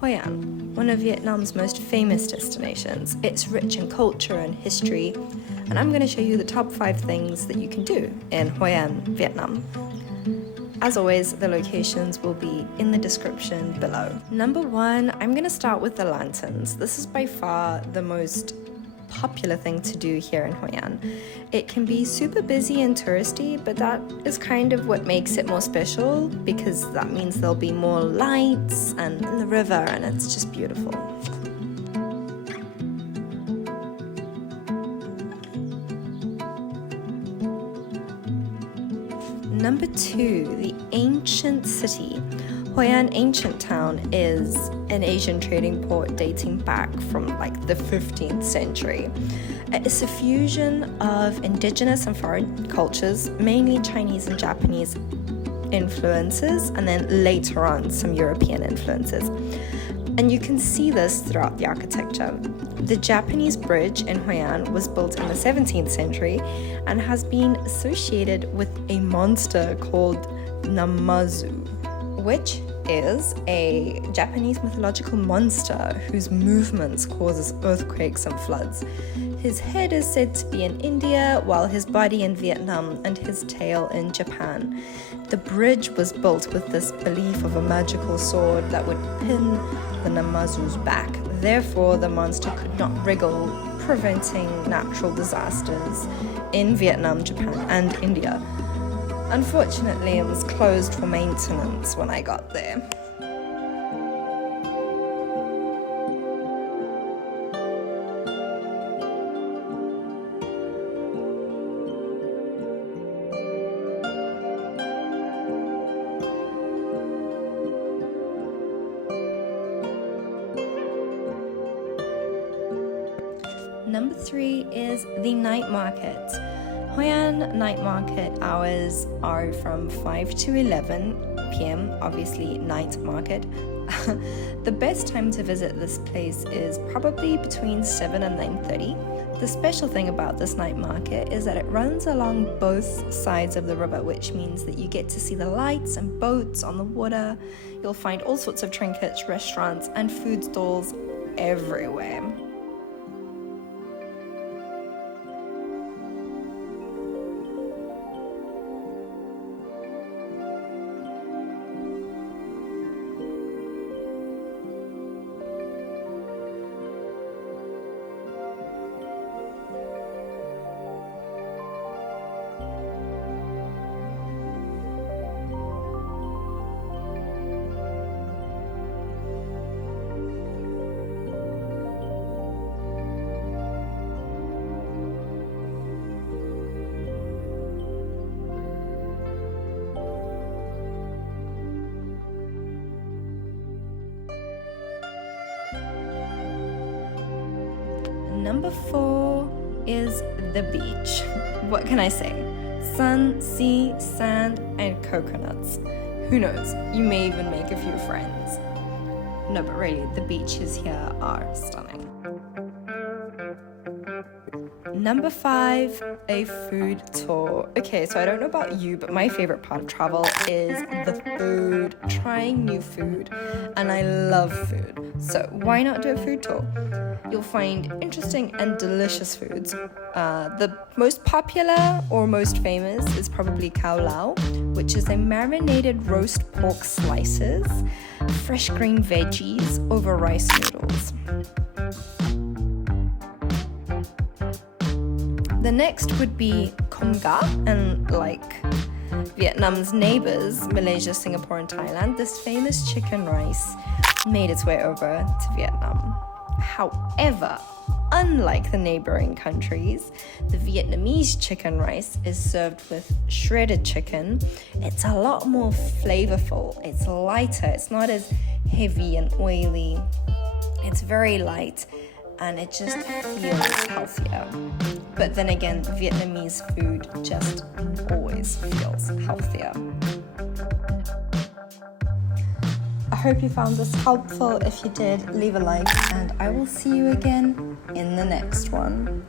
Hoi An, one of Vietnam's most famous destinations. It's rich in culture and history, and I'm going to show you the top 5 things that you can do in Hoi An, Vietnam. As always, the locations will be in the description below. Number 1, I'm going to start with the lanterns. This is by far the most popular thing to do here in Hoi An. It can be super busy and touristy, but that is kind of what makes it more special, because that means there'll be more lights and in the river, and it's just beautiful. Number 2, the ancient city. Hoi An Ancient Town is an Asian trading port dating back from the 15th century. It's a fusion of indigenous and foreign cultures, mainly Chinese and Japanese influences, and then later on some European influences. And you can see this throughout the architecture. The Japanese bridge in Hoi An was built in the 17th century and has been associated with a monster called Namazu, which is a Japanese mythological monster whose movements causes earthquakes and floods. His head is said to be in India, while his body in Vietnam and his tail in Japan. The bridge was built with this belief of a magical sword that would pin the Namazu's back. Therefore, the monster could not wriggle, preventing natural disasters in Vietnam, Japan, and India. Unfortunately, it was closed for maintenance when I got there. Number 3 is the night market. Hoi An night market hours are from 5 to 11 p.m, obviously night market. The best time to visit this place is probably between 7 and 9:30. The special thing about this night market is that it runs along both sides of the river, which means that you get to see the lights and boats on the water. You'll find all sorts of trinkets, restaurants, and food stalls everywhere. Number 4 is the beach. What can I say? Sun, sea, sand, and coconuts. Who knows? You may even make a few friends. No, but really, the beaches here are stunning. Number 5, a food tour. Okay, so I don't know about you, but my favorite part of travel is the food, trying new food, and I love food. So why not do a food tour? You'll find interesting and delicious foods. The most popular or most famous is probably khao lao, which is a marinated roast pork slices, fresh green veggies over rice noodles. The next would be com ga, and like Vietnam's neighbors, Malaysia, Singapore, and Thailand, this famous chicken rice made its way over to Vietnam. However, unlike the neighboring countries, the Vietnamese chicken rice is served with shredded chicken. It's a lot more flavorful, it's lighter, it's not as heavy and oily. It's very light, and it just feels healthier. But then again, Vietnamese food just always feels healthier. I hope you found this helpful. If you did, leave a like, and I will see you again in the next one.